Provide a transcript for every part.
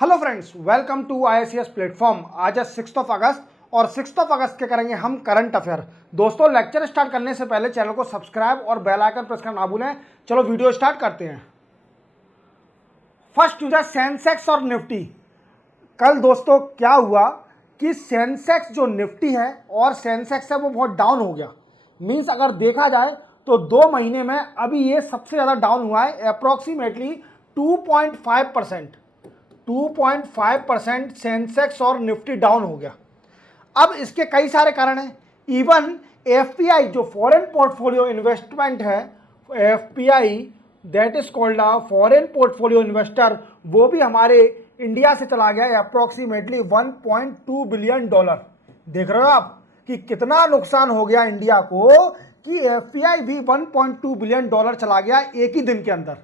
Hello friends, welcome to IACS platform. आज है 6 अगस्त और 6 अगस्त के करेंगे हम करंट अफेयर। दोस्तों, लेक्चर स्टार्ट करने से पहले चैनल को सब्सक्राइब और बेल आइकन प्रेस करना ना भूलें। चलो वीडियो स्टार्ट करते हैं। फर्स्ट न्यूज है सेंसेक्स और निफ्टी। कल दोस्तों क्या हुआ कि सेंसेक्स जो निफ्टी है और सेंसेक्स है वो बहुत डाउन हो गया। मीन्स अगर देखा जाए तो 2 महीने में अभी ये सबसे ज़्यादा डाउन हुआ है, अप्रॉक्सीमेटली 2.5%। 2.5% सेंसेक्स और निफ्टी डाउन हो गया। अब इसके कई सारे कारण हैं। इवन एफपीआई जो फॉरेन पोर्टफोलियो इन्वेस्टमेंट है, FPI that is called a foreign portfolio investor, वो भी हमारे इंडिया से चला गया है अप्रॉक्सीमेटली $1.2 बिलियन। देख रहे हो आप कि कितना नुकसान हो गया इंडिया को कि एफपीआई भी $1.2 बिलियन चला गया एक ही दिन के अंदर।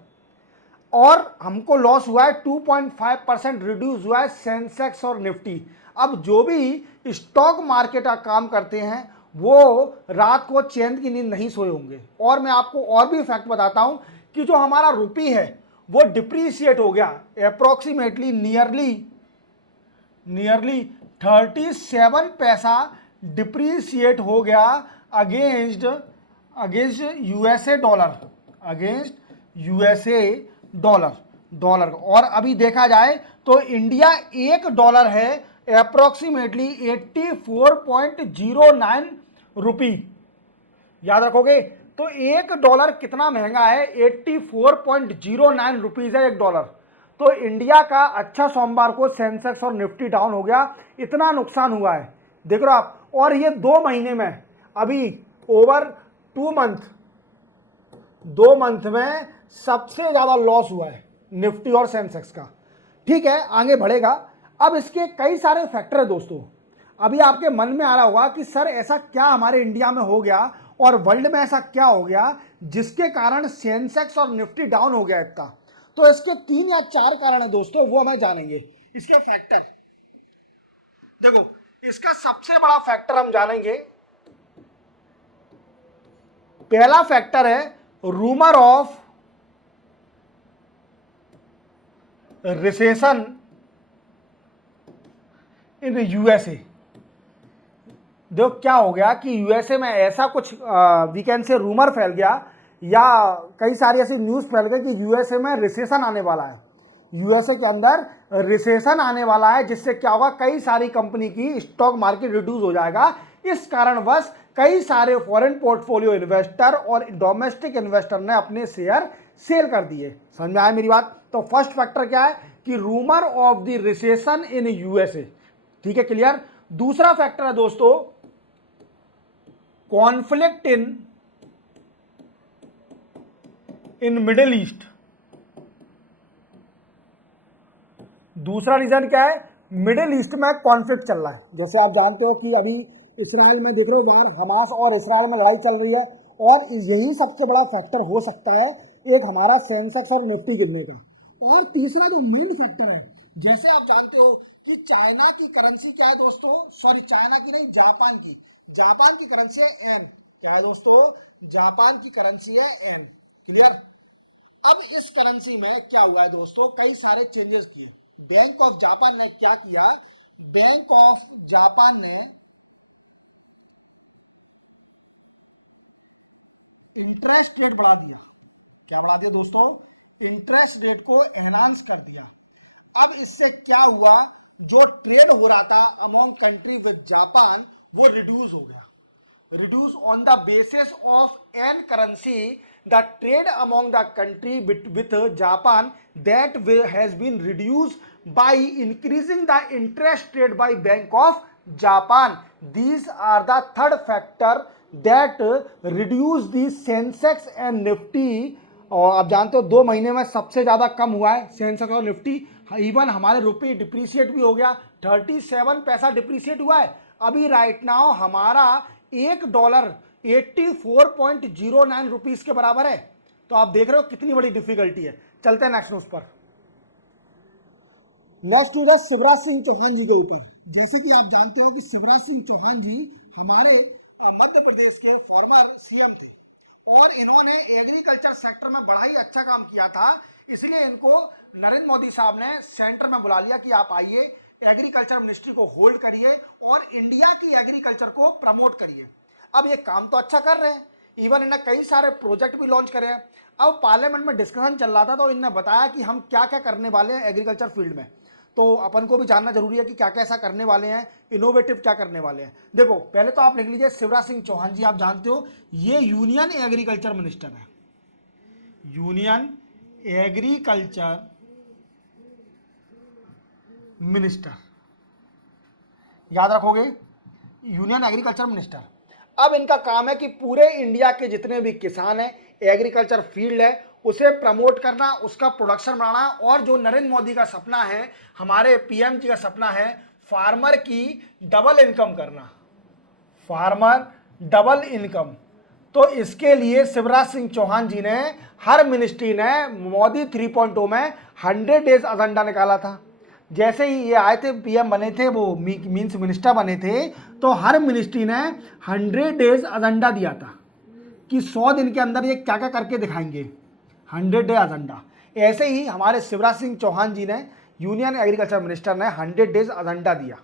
और हमको लॉस हुआ है 2.5% रिड्यूस हुआ है सेंसेक्स और निफ्टी। अब जो भी स्टॉक मार्केट का काम करते हैं वो रात को चैन की नींद नहीं सोए होंगे। और मैं आपको और भी फैक्ट बताता हूं कि जो हमारा रुपी है वो डिप्रीशिएट हो गया अप्रॉक्सीमेटली नियरली 37 पैसा डिप्रीशिएट हो गया against USA dollar, against USA dollar. और अभी देखा जाए तो इंडिया $1 है अप्रॉक्सीमेटली 84.09 रुपी। याद रखोगे तो $1 कितना महंगा है, 84.09 रुपीज है $1। तो इंडिया का अच्छा सोमवार को सेंसेक्स और निफ्टी डाउन हो गया, इतना नुकसान हुआ है देख रहे हो आप। और ये 2 महीने में अभी ओवर 2 मंथ में सबसे ज्यादा लॉस हुआ है निफ्टी और सेंसेक्स का। ठीक है, आगे बढ़ेगा। अब इसके कई सारे फैक्टर है दोस्तों। अभी आपके मन में आ रहा होगा कि सर ऐसा क्या हमारे इंडिया में हो गया और वर्ल्ड में ऐसा क्या हो गया जिसके कारण सेंसेक्स और निफ्टी डाउन हो गया इतना। तो इसके 3 या 4 कारण है दोस्तों, वो हमें जानेंगे इसके फैक्टर। देखो, इसका सबसे बड़ा फैक्टर हम जानेंगे। पहला फैक्टर है rumour of recession in USA. देखो क्या हो गया कि यूएसए में ऐसा कुछ वीकेंड से रूमर फैल गया या कई सारी ऐसी न्यूज़ फैल गई कि यूएसए में रिसेशन आने वाला है। यूएसए के अंदर रिसेशन आने वाला है जिससे क्या होगा, कई सारी कंपनी की स्टॉक मार्केट रिड्यूस हो जाएगा। इस कारणवश कई सारे फॉरेन पोर्टफोलियो इन्वेस्टर और डोमेस्टिक इन्वेस्टर ने अपने शेयर सेल कर दिए। समझ में आया मेरी बात? तो फर्स्ट फैक्टर क्या है कि rumour of the recession in USA. ठीक है, क्लियर। दूसरा फैक्टर है दोस्तों कॉन्फ्लिक्ट इन मिडिल ईस्ट। दूसरा रीजन क्या है, मिडिल ईस्ट में कॉन्फ्लिक्ट चल रहा है। जैसे आप जानते हो कि अभी इसराइल में देख रहे हो बाहर हमास और इसराइल में लड़ाई चल रही है, और यही सबसे बड़ा फैक्टर हो सकता है एक हमारा सेंसेक्स और निफ्टी गिरने का। और तीसरा जो मेन फैक्टर है, जैसे आप जानते हो कि चाइना की करेंसी क्या है दोस्तों, सॉरी चाइना की नहीं, जापान की करेंसी है एन। क्या है दोस्तों, जापान की करेंसी है एन। क्लियर। अब इस करेंसी में क्या हुआ है दोस्तों, कई सारे चेंजेस किए। बैंक ऑफ जापान ने क्या किया, बैंक ऑफ जापान ने इंटरेस्ट रेट बढ़ा दिया। क्या बढ़ा दिया दोस्तों, इंटरेस्ट रेट को एनहांस कर दिया। अब इससे क्या हुआ, जो ट्रेड हो रहा था अमॉन्ग कंट्री विद जापान वो रिड्यूस हो गया। Reduce on the basis of an currency, the trade among the country with Japan that has been reduced by increasing the interest rate by Bank of Japan. These are the third factor that reduce the Sensex and Nifty। और आप जानते हो 2 महीने में सबसे ज्यादा कम हुआ है सेंसेक्स और निफ्टी। इवन हमारे रुपये डिप्रीशिएट भी हो गया, 37 पैसा डिप्रीशिएट हुआ है। अभी राइट नाउ हमारा $1 84.09 रुपीज के बराबर है। तो आप देख रहे हो कितनी बड़ी डिफिकल्टी है। चलते हैं नेक्स्ट न्यूज पर। नेक्स्ट न्यूज है शिवराज सिंह चौहान जी के ऊपर। जैसे कि आप जानते हो कि शिवराज सिंह चौहान जी हमारे मध्य प्रदेश के फॉर्मर सीएम थे और इन्होंने एग्रीकल्चर सेक्टर में बड़ा ही अच्छा काम किया था, इसलिए इनको नरेंद्र मोदी साहब ने सेंटर में बुला लिया कि आप आइए, एग्रीकल्चर मिनिस्ट्री को होल्ड करिए और इंडिया की एग्रीकल्चर को प्रमोट करिए। अब ये काम तो अच्छा कर रहे हैं, इवन इन्हें कई सारे प्रोजेक्ट भी लॉन्च करे हैं। अब पार्लियामेंट में डिस्कशन चल रहा था तो इन्होंने बताया कि हम क्या क्या करने वाले हैं एग्रीकल्चर फील्ड में, तो अपन को भी जानना जरूरी है कि क्या क्या ऐसा करने वाले हैं, इनोवेटिव क्या करने वाले हैं। देखो पहले तो आप लिख लीजिए शिवराज सिंह चौहान जी, आप जानते हो ये यूनियन एग्रीकल्चर मिनिस्टर है, यूनियन एग्रीकल्चर मिनिस्टर, याद रखोगे, यूनियन एग्रीकल्चर मिनिस्टर। अब इनका काम है कि पूरे इंडिया के जितने भी किसान हैं, एग्रीकल्चर फील्ड है उसे प्रमोट करना, उसका प्रोडक्शन बढ़ाना, और जो नरेंद्र मोदी का सपना है, हमारे पीएम जी का सपना है, फार्मर की डबल इनकम करना, फार्मर डबल इनकम। तो इसके लिए शिवराज सिंह चौहान जी ने, हर मिनिस्ट्री ने मोदी 3.0 में 100 डेज एजेंडा निकाला था। जैसे ही ये आए थे, पीएम बने थे, वो मीन्स मिनिस्टर बने थे, तो हर मिनिस्ट्री ने 100 डेज एजेंडा दिया था कि 100 दिन के अंदर ये क्या क्या करके दिखाएंगे, 100 डे एजेंडा। ऐसे ही हमारे शिवराज सिंह चौहान जी ने, यूनियन एग्रीकल्चर मिनिस्टर ने 100 डेज एजेंडा दिया।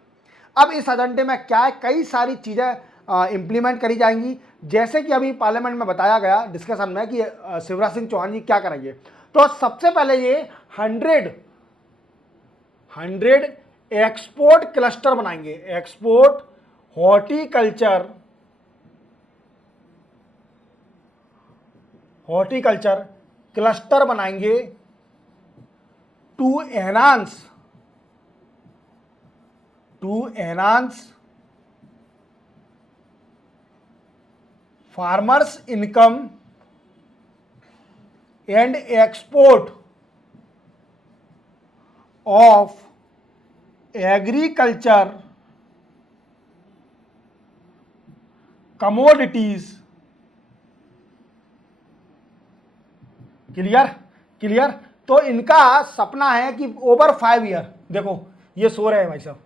अब इस एजेंडे में क्या है, कई सारी चीज़ें इंप्लीमेंट करी जाएंगी, जैसे कि अभी पार्लियामेंट में बताया गया डिस्कशन में कि शिवराज सिंह चौहान जी क्या करेंगे। तो सबसे पहले ये 100 एक्सपोर्ट क्लस्टर बनाएंगे, एक्सपोर्ट हॉर्टिकल्चर क्लस्टर बनाएंगे to enhance farmers income and export of agriculture commodities. Clear. तो इनका सपना है कि ओवर 5 ईयर, देखो ये सो रहे हैं भाई साहब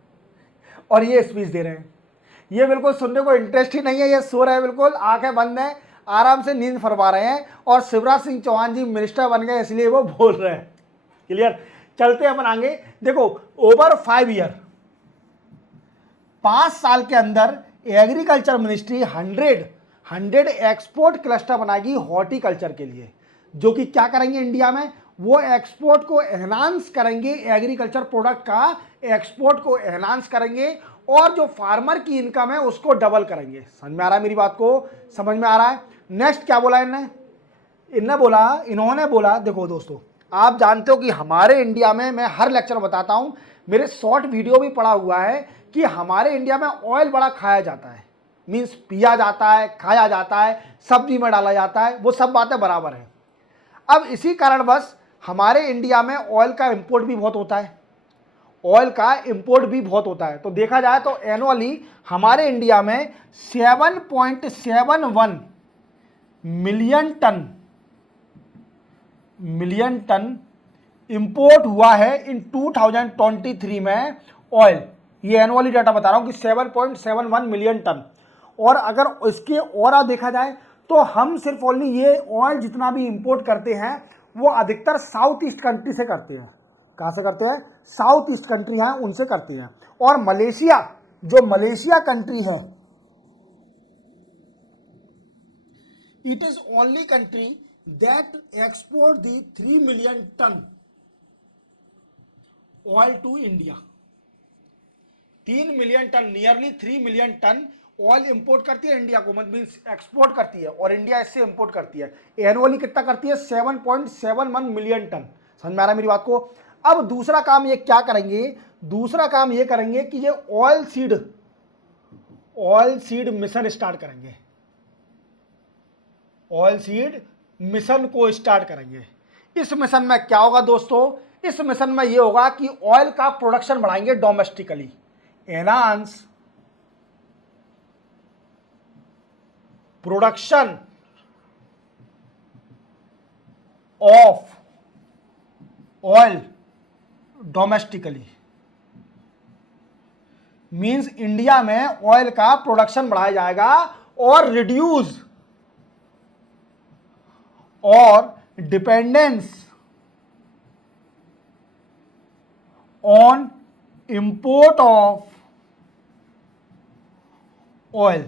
और ये स्पीच दे रहे हैं, ये बिल्कुल सुनने को इंटरेस्ट ही नहीं है, ये सो रहे हैं, बिल्कुल आंखें बंद हैं, आराम से नींद फरमा रहे हैं, और शिवराज सिंह चौहान जी मिनिस्टर बन गए इसलिए वो बोल रहे हैं। क्लियर। चलते हैं अपन आगे। देखो ओवर 5 ईयर, 5 साल के अंदर एग्रीकल्चर मिनिस्ट्री 100 एक्सपोर्ट क्लस्टर बनाएगी हॉर्टिकल्चर के लिए, जो कि क्या करेंगे इंडिया में, वो एक्सपोर्ट को एनहांस करेंगे, एग्रीकल्चर प्रोडक्ट का एक्सपोर्ट को एनहांस करेंगे, और जो फार्मर की इनकम है उसको डबल करेंगे। समझ में आ रहा है मेरी बात को, समझ में आ रहा है। नेक्स्ट क्या बोला इन्होंने बोला, देखो दोस्तों आप जानते हो कि हमारे इंडिया में, मैं हर लेक्चर में बताता हूं, मेरे शॉर्ट वीडियो भी पड़ा हुआ है कि हमारे इंडिया में ऑयल बड़ा खाया जाता है, मीन्स पिया जाता है, खाया जाता है, सब्जी में डाला जाता है, वो सब बातें बराबर है। अब इसी कारण बस हमारे इंडिया में ऑयल का इंपोर्ट भी बहुत होता है, तो देखा जाए तो एनुअली हमारे इंडिया में 7.71 मिलियन टन इंपोर्ट हुआ है इन 2023 में ऑयल। ये एनुअली डाटा बता रहा हूं कि 7.71 मिलियन टन। और अगर इसके और देखा जाए तो हम सिर्फ ओनली ये ऑयल जितना भी इंपोर्ट करते हैं वो अधिकतर साउथ ईस्ट कंट्री से करते हैं। कहां से करते हैं? साउथ ईस्ट कंट्री हैं उनसे करते हैं। और मलेशिया, जो मलेशिया कंट्री है, it is only country that export the 3 million ton oil to India. 3 million ton, nearly 3 million ton oil import करती है इंडिया को, मीन्स एक्सपोर्ट करती है, और इंडिया इससे इंपोर्ट करती है। एनुअली कितना करती है? 7.71 मिलियन टन। समझ में आ रहा है मेरी बात को? अब दूसरा काम ये क्या करेंगे? दूसरा काम ये करेंगे कि ये ऑयल सीड मिशन स्टार्ट करेंगे, ऑयल सीड मिशन को स्टार्ट करेंगे। इस मिशन में क्या होगा दोस्तों? इस मिशन में ये होगा कि ऑयल का प्रोडक्शन बढ़ाएंगे domestically, enhance production of oil domestically, means India में ऑयल का प्रोडक्शन बढ़ाया जाएगा और रिड्यूस और dependence on import of oil,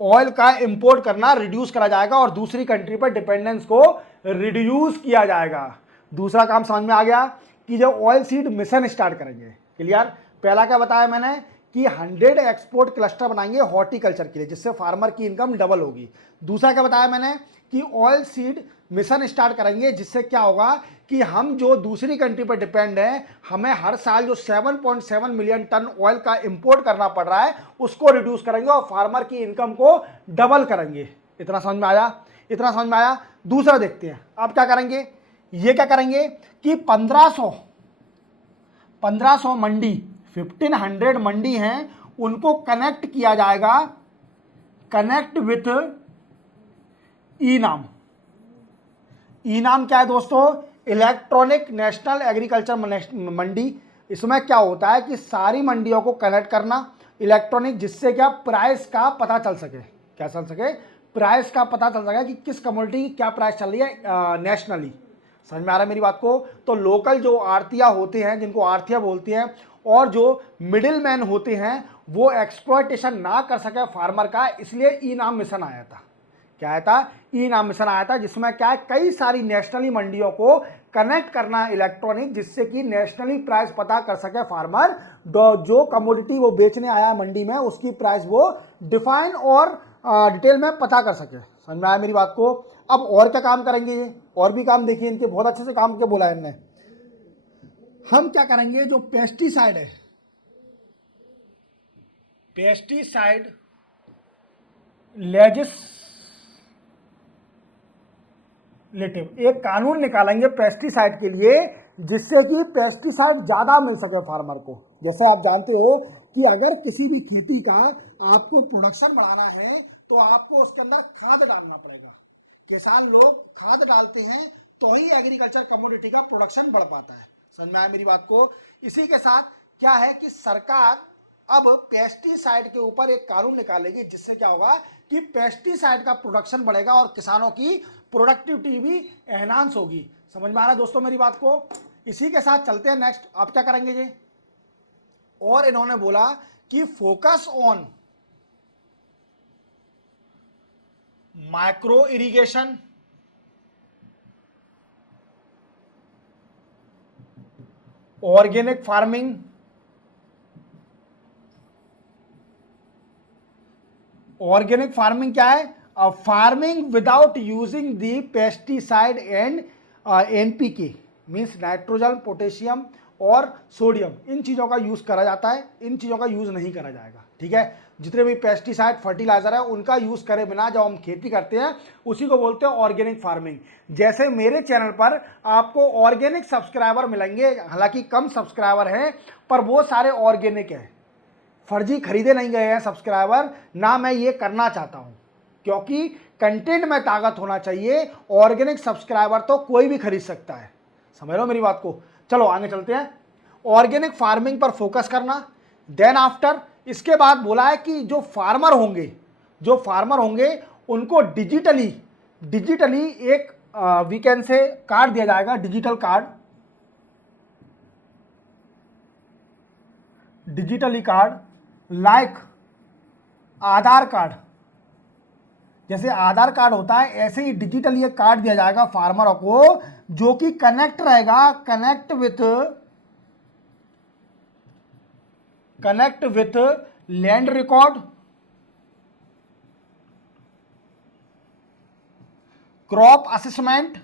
oil का इंपोर्ट करना रिड्यूस करा जाएगा और दूसरी कंट्री पर डिपेंडेंस को रिड्यूस किया जाएगा। दूसरा काम समझ में आ गया कि जब ऑयल सीड मिशन स्टार्ट करेंगे, क्लियर। पहला क्या बताया मैंने कि 100 एक्सपोर्ट क्लस्टर बनाएंगे हॉर्टिकल्चर के लिए, जिससे फार्मर की इनकम डबल होगी। दूसरा क्या बताया मैंने कि ऑयल सीड मिशन स्टार्ट करेंगे, जिससे क्या होगा कि हम जो दूसरी कंट्री पर डिपेंड है, हमें हर साल जो 7.7 मिलियन टन ऑयल का इंपोर्ट करना पड़ रहा है उसको रिड्यूस करेंगे और फार्मर की इनकम को डबल करेंगे। इतना समझ में आया, इतना समझ में आया। दूसरा देखते हैं अब क्या करेंगे। ये क्या करेंगे कि 1500 मंडी, 1500 मंडी हैं, उनको कनेक्ट किया जाएगा, कनेक्ट विथ ई नाम। ई नाम क्या है दोस्तों? इलेक्ट्रॉनिक नेशनल एग्रीकल्चर मंडी। इसमें क्या होता है कि सारी मंडियों को कनेक्ट करना इलेक्ट्रॉनिक, जिससे क्या प्राइस का पता चल सके, क्या चल सके, प्राइस का पता चल सके कि किस कमोडिटी की क्या प्राइस चल रही है नेशनली। समझ में आ रहा है मेरी बात को? तो लोकल जो आड़तिया होते हैं, जिनको आड़तिया बोलते हैं, और जो मिडिल मैन होते हैं, वो एक्सप्लॉयटेशन ना कर सके फार्मर का, इसलिए ई नाम मिशन आया था। क्या आया था? ई नाम मिशन आया था, जिसमें क्या है कई सारी नेशनली मंडियों को कनेक्ट करना इलेक्ट्रॉनिक, जिससे कि नेशनली प्राइस पता कर सके फार्मर, जो कमोडिटी वो बेचने आया है मंडी में उसकी प्राइस वो डिफाइन और डिटेल में पता कर सके। समझ में आया मेरी बात को? अब और क्या काम करेंगे ये? और भी काम देखिए इनके, बहुत अच्छे से काम के बोला है इनने। हम क्या करेंगे, जो पेस्टिसाइड है, पेस्टिसाइड लेजिस्लेटिव, एक कानून निकालेंगे पेस्टिसाइड के लिए, जिससे कि पेस्टिसाइड ज्यादा मिल सके फार्मर को। जैसे आप जानते हो कि अगर किसी भी खेती का आपको प्रोडक्शन बढ़ाना है तो आपको उसके अंदर खाद डालना पड़ेगा। किसान लोग खाद डालते हैं तो ही एग्रीकल्चर कमोडिटी का प्रोडक्शन बढ़ पाता है। समझ में आया मेरी बात को? इसी के साथ क्या है कि सरकार अब पेस्टिसाइड के ऊपर एक कानून निकालेगी, जिससे क्या होगा कि पेस्टिसाइड का प्रोडक्शन बढ़ेगा और किसानों की प्रोडक्टिविटी भी एनहांस होगी। समझ में आ रहा है दोस्तों मेरी बात को? इसी के साथ चलते हैं नेक्स्ट। आप क्या करेंगे जी? और इन्होंने बोला कि focus on micro irrigation, organic farming, organic farming क्या है? Farming without using the pesticide and NPK, means nitrogen, potassium और सोडियम, इन चीज़ों का यूज़ करा जाता है, इन चीज़ों का यूज़ नहीं करा जाएगा। ठीक है, जितने भी पेस्टिसाइड फर्टिलाइजर है उनका यूज़ करे बिना जब हम खेती करते हैं उसी को बोलते हैं ऑर्गेनिक फार्मिंग। जैसे मेरे चैनल पर आपको ऑर्गेनिक सब्सक्राइबर मिलेंगे, हालांकि कम सब्सक्राइबर हैं पर वो सारे ऑर्गेनिक हैं, फर्जी खरीदे नहीं गए हैं सब्सक्राइबर, ना मैं ये करना चाहता हूं, क्योंकि कंटेंट में ताकत होना चाहिए। ऑर्गेनिक सब्सक्राइबर तो कोई भी खरीद सकता है। समझ लो मेरी बात को? चलो आगे चलते हैं। ऑर्गेनिक फार्मिंग पर फोकस करना, देन आफ्टर इसके बाद बोला है कि जो फार्मर होंगे, जो फार्मर होंगे उनको डिजिटली एक वीकेंड से कार्ड दिया जाएगा, digital card, digitally card like Aadhaar card. जैसे आधार कार्ड होता है ऐसे ही डिजिटली एक कार्ड दिया जाएगा फार्मरों को, जो कि कनेक्ट रहेगा, connect with land record, crop assessment,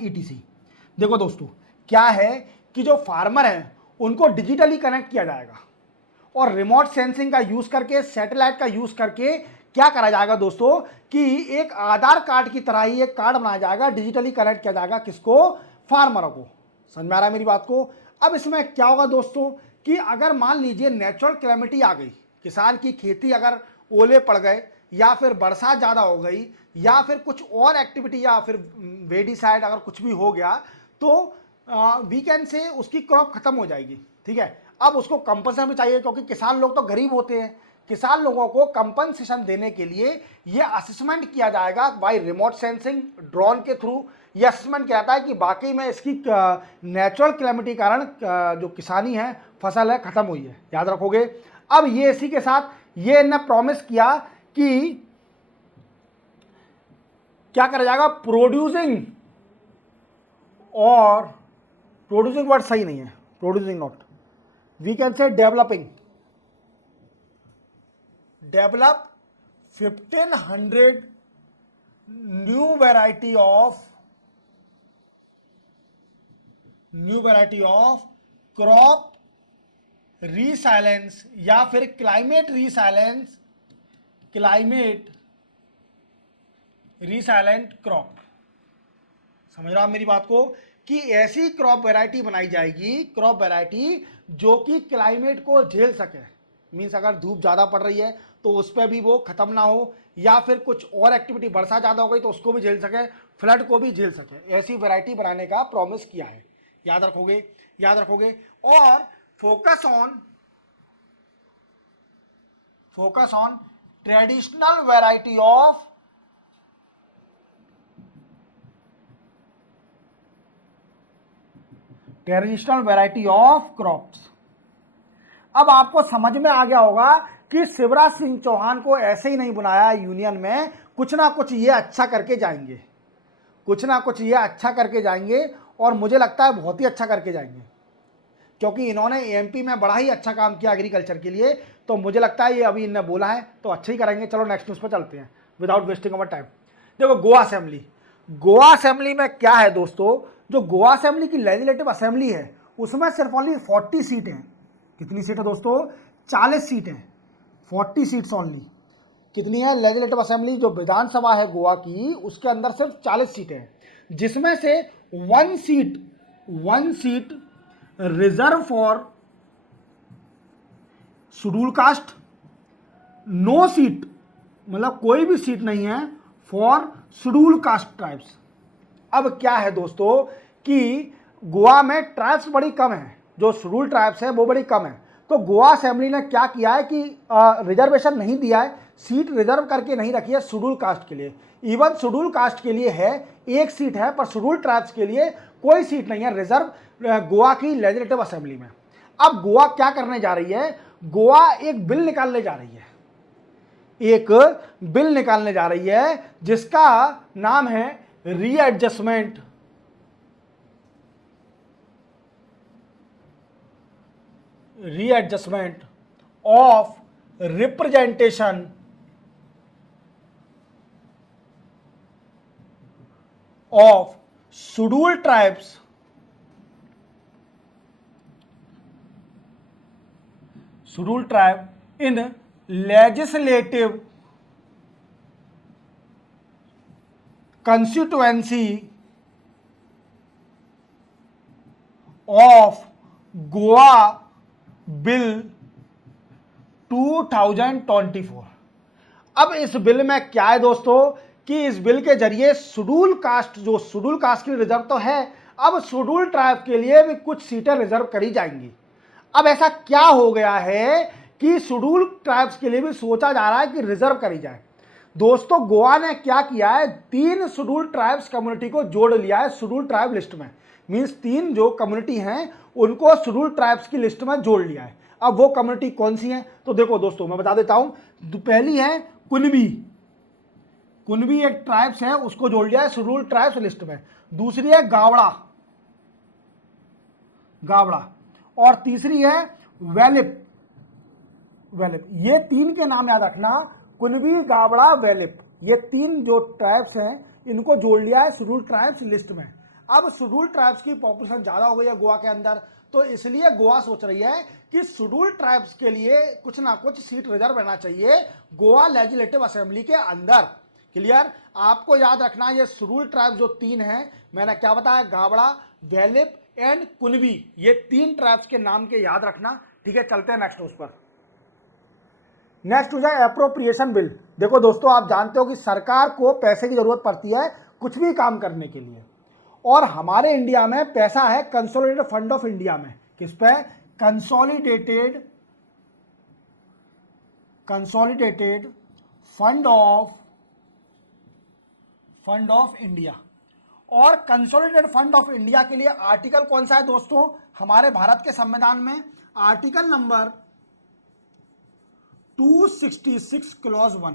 etc. देखो दोस्तों क्या है कि जो फार्मर हैं उनको डिजिटली कनेक्ट किया जाएगा और रिमोट सेंसिंग का यूज करके, सैटेलाइट का यूज करके क्या करा जाएगा दोस्तों कि एक आधार कार्ड की तरह ही एक कार्ड बनाया जाएगा, डिजिटली कनेक्ट किया जाएगा, किसको? फार्मरों को। समझ में आ रहा है मेरी बात को? अब इसमें क्या होगा दोस्तों कि अगर मान लीजिए नेचुरल कैलेमिटी आ गई, किसान की खेती अगर ओले पड़ गए या फिर बरसात ज़्यादा हो गई या फिर कुछ और एक्टिविटी या फिर वेडिसाइड अगर कुछ भी हो गया, तो वीकेंड से उसकी क्रॉप खत्म हो जाएगी। ठीक है, अब उसको कंपनसेशन भी चाहिए, क्योंकि किसान लोग तो गरीब होते हैं, किसान लोगों को कंपनसेशन देने के लिए ये असेसमेंट किया जाएगा बाय रिमोट सेंसिंग ड्रोन के थ्रू। ये असेसमेंट किया जाता है कि बाकी में इसकी नेचुरल कैलेमिटी कारण जो किसानी है, फसल है, खत्म हुई है, याद रखोगे। अब ये इसी के साथ ये इन्होंने प्रॉमिस किया कि क्या करा जाएगा, प्रोड्यूसिंग, और प्रोड्यूसिंग वर्ड सही नहीं है, producing not, we can say develop 1500 new variety of crop resilience या फिर क्लाइमेट रीसाइलेंट क्रॉप। समझ रहा आप मेरी बात को, कि ऐसी क्रॉप वैरायटी बनाई जाएगी, क्रॉप वैरायटी जो कि क्लाइमेट को झेल सके। मीन्स अगर धूप ज़्यादा पड़ रही है तो उस पर भी वो खत्म ना हो, या फिर कुछ और एक्टिविटी, वर्षा ज़्यादा हो गई तो उसको भी झेल सके, फ्लड को भी झेल सके, ऐसी वैरायटी बनाने का प्रॉमिस किया है। याद रखोगे। और focus on traditional variety of crops. अब आपको समझ में आ गया होगा कि शिवराज सिंह चौहान को ऐसे ही नहीं बुलाया यूनियन में, कुछ ना कुछ ये अच्छा करके जाएंगे, और मुझे लगता है बहुत ही अच्छा करके जाएंगे, क्योंकि इन्होंने एमपी में बड़ा ही अच्छा काम किया एग्रीकल्चर के लिए। तो मुझे लगता है ये अभी इन्होंने बोला है तो अच्छा ही करेंगे। चलो नेक्स्ट न्यूज़ पर चलते हैं विदाउट वेस्टिंग अवर टाइम। देखो गोवा असेंबली में क्या है दोस्तों, जो गोवा असेंबली की लेजिस्लेटिव असेंबली है उसमें सिर्फ ओनली 40 सीट हैं। कितनी सीट है दोस्तों, 40 सीट हैं, 40 सीट्स ओनली। कितनी है लेजिस्लेटिव असेंबली, जो विधानसभा है गोवा की, उसके अंदर सिर्फ 40 सीटें हैं, जिसमें से 1 seat reserve for schedule caste, no seat, मतलब कोई भी सीट नहीं है फॉर शेड्यूल कास्ट ट्राइब्स। अब क्या है दोस्तों कि गोवा में ट्राइब्स बड़ी कम है, जो शेड्यूल ट्राइब्स है वो बड़ी कम है। तो गोवा असेंबली ने क्या किया है कि रिजर्वेशन नहीं दिया है, सीट रिजर्व करके नहीं रखी है शेड्यूल कास्ट के लिए। इवन शेड्यूल कास्ट के लिए है, 1 सीट है, पर शेड्यूल ट्राइब्स के लिए कोई सीट नहीं है रिजर्व गोवा की लेजिस्लेटिव असेंबली में। अब गोवा क्या करने जा रही है, गोवा एक बिल निकालने जा रही है जिसका नाम है readjustment of representation of schedule tribes in legislative constituency of Goa bill 2024। अब इस बिल में क्या है दोस्तों कि इस बिल के जरिए शेड्यूल कास्ट की रिजर्व तो है, अब शेड्यूल ट्राइब के लिए भी कुछ सीटें रिजर्व करी जाएंगी। अब ऐसा क्या हो गया है कि शेड्यूल ट्राइब्स के लिए भी सोचा जा रहा है कि रिजर्व करी जाए। दोस्तों गोवा ने क्या किया है, 3 शेड्यूल ट्राइब्स कम्युनिटी को जोड़ लिया है शेड्यूल ट्राइब लिस्ट में। मींस 3 जो कम्युनिटी हैं उनको शेड्यूल ट्राइब्स की लिस्ट में जोड़ लिया है। अब वो कम्युनिटी कौन सी है, तो देखो दोस्तों मैं बता देता हूं। पहली है कुनबी एक ट्राइब्स है, उसको जोड़ लिया है शेड्यूल ट्राइब्स लिस्ट में। दूसरी है गावड़ा, और तीसरी है वेलिप। ये 3 के नाम याद रखना, कुनबी, गावड़ा, वेलिप, ये 3 जो ट्राइब्स हैं इनको जोड़ लिया है शेड्यूल ट्राइब्स लिस्ट में। अब शेड्यूल ट्राइब्स की पॉपुलेशन ज्यादा हो गई है गोवा के अंदर, तो इसलिए गोवा सोच रही है कि शेड्यूल ट्राइब्स के लिए कुछ ना कुछ सीट रिजर्व रहना चाहिए गोवा लेजिस्लेटिव असेंबली के अंदर। क्लियर, आपको याद रखना ये शेड्यूल ट्राइब जो 3 हैं, मैंने क्या बताया, गावड़ा, वेलिप एंड कुनबी, ये 3 ट्राइब्स के नाम के याद रखना। ठीक है, चलते हैं नेक्स्ट न्यूज पर। नेक्स्ट हो जाए एप्रोप्रिएशन बिल। देखो दोस्तों आप जानते हो कि सरकार को पैसे की जरूरत पड़ती है कुछ भी काम करने के लिए, और हमारे इंडिया में पैसा है कंसोलिडेटेड फंड ऑफ इंडिया में। किस पे, consolidated consolidated fund of India. और कंसोलिडेटेड फंड ऑफ इंडिया के लिए आर्टिकल कौन सा है दोस्तों हमारे भारत के संविधान में? आर्टिकल नंबर 266 क्लॉज 1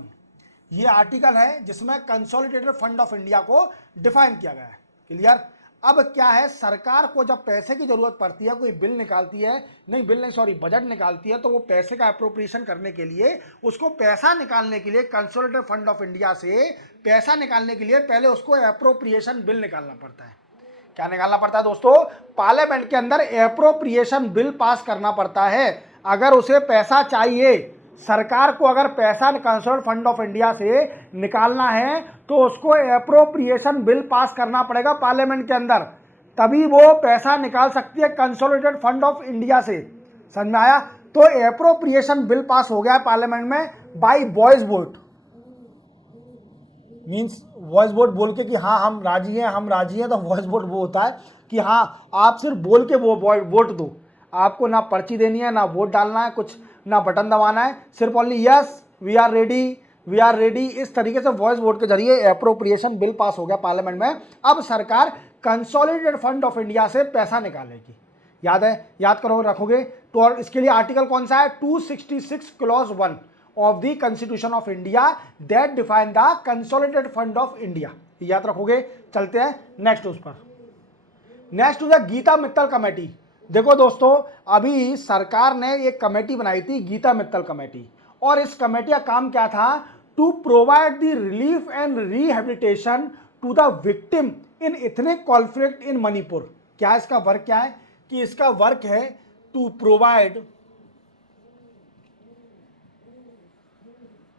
ये आर्टिकल है जिसमें कंसोलिडेटेड फंड ऑफ इंडिया को डिफाइन किया गया है। क्लियर? अब क्या है, सरकार को जब पैसे की जरूरत पड़ती है, कोई बिल निकालती है, नहीं बिल नहीं सॉरी बजट निकालती है, तो वो पैसे का अप्रोप्रिएशन करने के लिए, उसको पैसा निकालने के लिए कंसोलिडेटेड फंड ऑफ इंडिया से पैसा निकालने के लिए पहले उसको अप्रोप्रिएशन बिल निकालना पड़ता है। क्या निकालना पड़ता है दोस्तों? पार्लियामेंट के अंदर अप्रोप्रिएशन बिल पास करना पड़ता है। अगर उसे पैसा चाहिए, सरकार को अगर पैसा कंसोलिडेटेड फंड ऑफ इंडिया से निकालना है तो उसको अप्रोप्रिएशन बिल पास करना पड़ेगा पार्लियामेंट के अंदर, तभी वो पैसा निकाल सकती है कंसोलिडेटेड फंड ऑफ इंडिया से। समझ में आया? तो अप्रोप्रिएशन बिल पास हो गया पार्लियामेंट में bye voice vote, means voice vote बोल के कि हाँ हम राजी हैं, तो वॉइस वोट वो होता है कि हाँ आप सिर्फ बोल के वो वोट दो, आपको ना पर्ची देनी है, ना वोट डालना है, कुछ ना बटन दबाना है, सिर्फ only yes we are ready, इस तरीके से वॉइस वोट के जरिए अप्रोप्रिएशन बिल पास हो गया पार्लियामेंट में। अब सरकार कंसोलिडेटेड फंड ऑफ इंडिया से पैसा निकालेगी। याद है? याद करो, रखोगे तो। और इसके लिए आर्टिकल कौन सा है? 266 clause 1 of the constitution of India that define the consolidated fund of India. याद रखोगे। चलते हैं नेक्स्ट उस पर। Next the Geeta Mittal committee. देखो दोस्तों, अभी सरकार ने एक कमेटी बनाई थी, गीता मित्तल कमेटी, और इस कमेटी का काम क्या था? To provide the relief and rehabilitation to the victim in ethnic conflict in Manipur. क्या इसका वर्क क्या है? कि इसका वर्क है to provide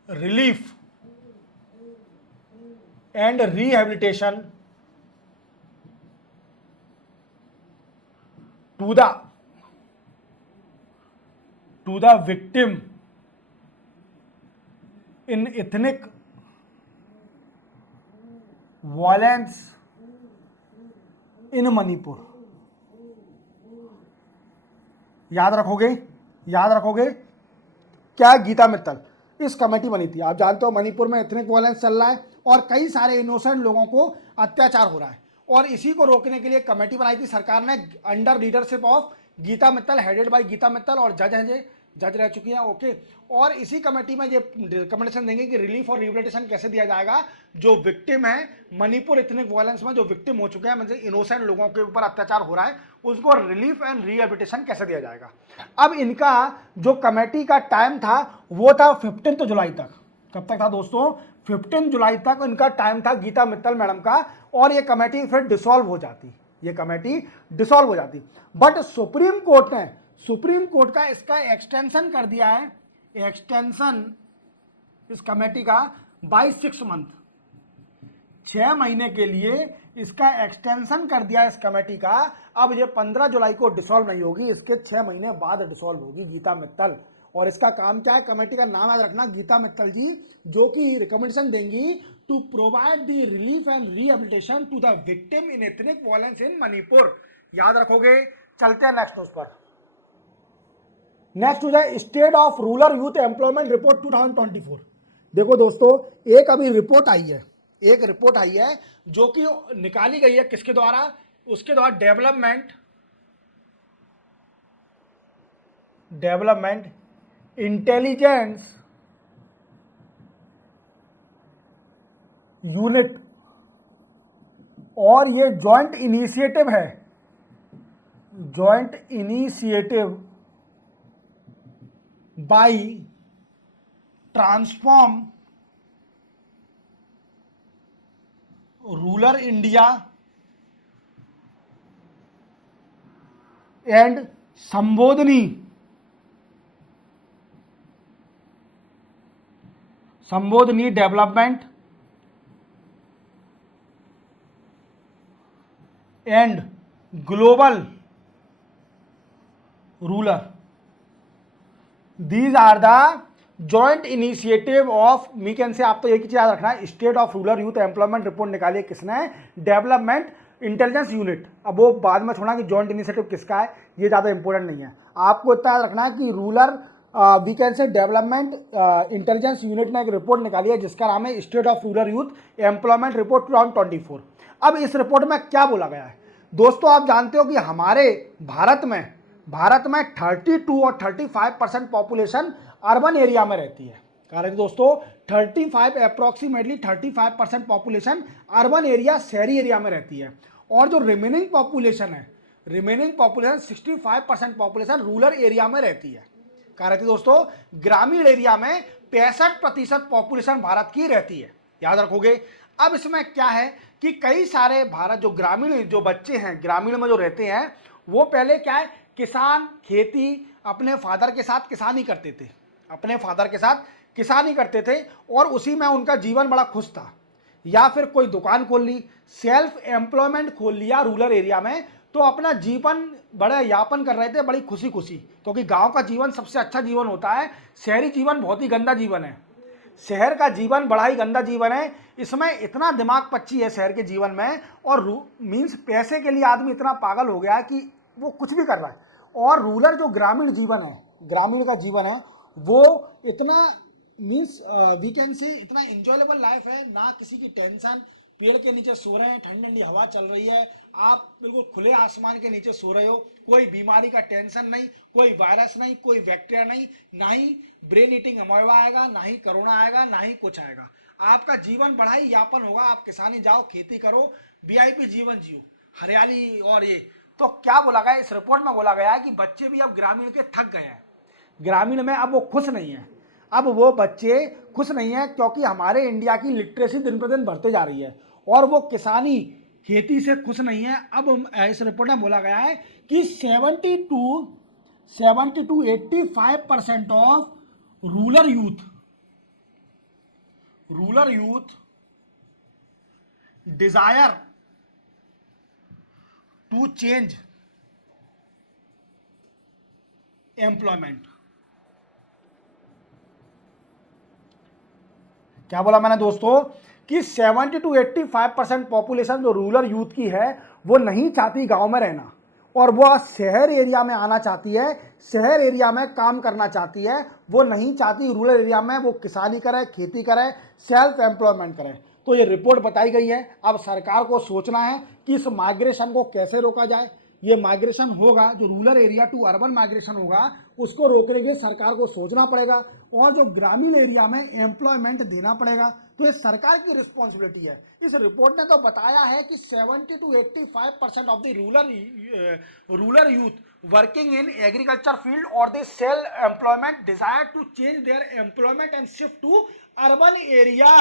relief and rehabilitation to the victim in ethnic violence in Manipur। याद रखोगे क्या? गीता मित्तल इस कमेटी बनी थी। आप जानते हो मणिपुर में एथनिक वायलेंस चल रहा है और कई सारे इनोसेंट लोगों को अत्याचार हो रहा है, और इसी को रोकने के लिए कमेटी बनाई थी सरकार ने under leadership of Geeta Mittal, headed by Geeta Mittal, और जज रह चुकी हैं। ओके। और इसी कमेटी में ये रिकमेंडेशन देंगे कि रिलीफ और रिहेबिलिटेशन कैसे दिया जाएगा। जो विक्टिम है मणिपुर एथनिक वायलेंस में, जो विक्टिम हो चुके हैं, मतलब इनोसेंट लोगों के ऊपर अत्याचार हो रहा है, उसको रिलीफ एंड रिहेबिलिटेशन कैसे दिया जाएगा। अब इनका जो कमेटी का टाइम था वो था 15 जुलाई तक। कब तक था दोस्तों? 15 जुलाई तक इनका टाइम था, गीता मित्तल मैडम का, और ये कमेटी फिर डिसॉल्व हो जाती। बट सुप्रीम कोर्ट का इसका एक्सटेंशन कर दिया है, एक्सटेंशन इस कमेटी का बाय 6 मंथ, 6 महीने के लिए इसका एक्सटेंशन कर दिया इस कमेटी का। अब ये 15 जुलाई को डिसॉल्व नहीं होगी, इसके 6 महीने बाद डिसॉल्व होगी गीता मित्तल। और इसका काम क्या है? कमेटी का नाम याद रखना, गीता मित्तल जी, जो कि रिकमेंडेशन देंगी to provide the relief and rehabilitation to the victim in ethnic violence in Manipur. याद रखोगे। चलते हैं नेक्स्ट न्यूज पर। नेक्स्ट न्यूज है state of rural youth employment report 2024। देखो दोस्तों, एक रिपोर्ट आई है जो कि निकाली गई है किसके द्वारा? उसके द्वारा डेवलपमेंट इंटेलिजेंस यूनिट, और ये joint initiative by transform rural India and Sambodhi development and global rural. These are the joint initiative of, me can say, आप तो एक ही चीज याद रखना है, state of rural youth employment report निकाली है किसने? Development intelligence unit. अब वो बाद में छोड़ा कि जॉइंट इनिशिएटिव किसका है, ये ज़्यादा इंपॉर्टेंट नहीं है। आपको इतना याद रखना है कि rural we can say development intelligence unit ने एक रिपोर्ट निकाली है जिसका नाम है state of rural youth employment report 2024। अब इस रिपोर्ट में क्या बोला गया है दोस्तों, आप जानते हो कि हमारे भारत में 32 और 35% पॉपुलेशन अर्बन एरिया में रहती है। कारण दोस्तों 35 अप्रोक्सीमेटली 35% पॉपुलेशन अर्बन एरिया शहरी एरिया में रहती है, और जो remaining population 65% population rural area में रहती है। कारण दोस्तों ग्रामीण एरिया में 65% पॉपुलेशन भारत की रहती है, याद रखोगे। अब इसमें क्या है कि कई सारे भारत जो ग्रामीण जो बच्चे हैं ग्रामीण में जो रहते हैं वो पहले क्या है किसान खेती अपने फादर के साथ किसानी करते थे, और उसी में उनका जीवन बड़ा खुश था। या फिर कोई दुकान खोल ली, सेल्फ एम्प्लॉयमेंट खोल लिया रूरल एरिया में, तो अपना जीवन बड़ा यापन कर रहे थे बड़ी खुशी खुशी, क्योंकि गांव का जीवन सबसे अच्छा जीवन होता है। शहरी जीवन बहुत ही गंदा जीवन है, शहर का जीवन बड़ा ही गंदा जीवन है। इसमें इतना दिमाग पच्ची है शहर के जीवन में, और मीन्स पैसे के लिए आदमी इतना पागल हो गया है कि वो कुछ भी कर रहा है। और रूरल जो ग्रामीण का जीवन है वो इतना मीन्स वी कैन से इतना एंजॉयबल लाइफ है, ना किसी की टेंशन, पेड़ के नीचे सो रहे हैं, ठंडी ठंडी हवा चल रही है, आप बिल्कुल खुले आसमान के नीचे सो रहे हो, कोई बीमारी का टेंशन नहीं, कोई वायरस नहीं, कोई बैक्टीरिया नहीं, ना ही ब्रेन ईटिंग अमोeba आएगा, ना ही कोरोना आएगा, ना ही कुछ आएगा। आपका जीवन बड़ा ही यापन होगा, आप किसानी जाओ, खेती करो, वीआईपी जीवन जियो, हरियाली। और ये तो क्या बोला गया इस रिपोर्ट में, बोला गया है कि बच्चे भी अब ग्रामीण के थक गए हैं, ग्रामीण में अब वो खुश नहीं है, अब वो बच्चे खुश नहीं है, क्योंकि हमारे इंडिया की लिटरेसी दिन पर दिन बढ़ते जा रही है, और वो किसानी खेती से खुश नहीं है। अब इस रिपोर्ट में बोला गया है कि 70 to 85% of rural youth desire to change employment. क्या बोला मैंने दोस्तों कि 70 to 85% पॉपुलेशन जो रूरल यूथ की है वो नहीं चाहती गांव में रहना, और वो शहर एरिया में आना चाहती है, शहर एरिया में काम करना चाहती है, वो नहीं चाहती रूरल एरिया में वो किसानी करे, खेती करे, सेल्फ एम्प्लॉयमेंट करे। तो ये रिपोर्ट बताई गई है। अब सरकार को सोचना है कि इस माइग्रेशन को कैसे रोका जाए। ये माइग्रेशन होगा, जो rural area to urban migration होगा, उसको रोकने के लिए सरकार को सोचना पड़ेगा, और जो ग्रामीण एरिया में एम्प्लॉयमेंट देना पड़ेगा। तो ये सरकार की रिस्पॉन्सिबिलिटी है। इस रिपोर्ट ने तो बताया है कि 70 to 85% of the rural youth working in agriculture field और the self employment desire to change their employment and shift to urban area.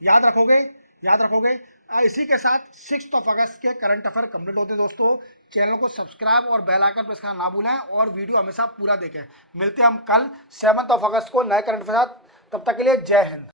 याद रखोगे। इसी के साथ 6 अगस्त के करंट अफेयर कंप्लीट होते हैं दोस्तों। चैनल को सब्सक्राइब और बेल आइकन प्रेस करना ना भूलें, और वीडियो हमेशा पूरा देखें। मिलते हैं हम कल 7 अगस्त को नए करंट अफेयर। तब तक के लिए जय हिंद।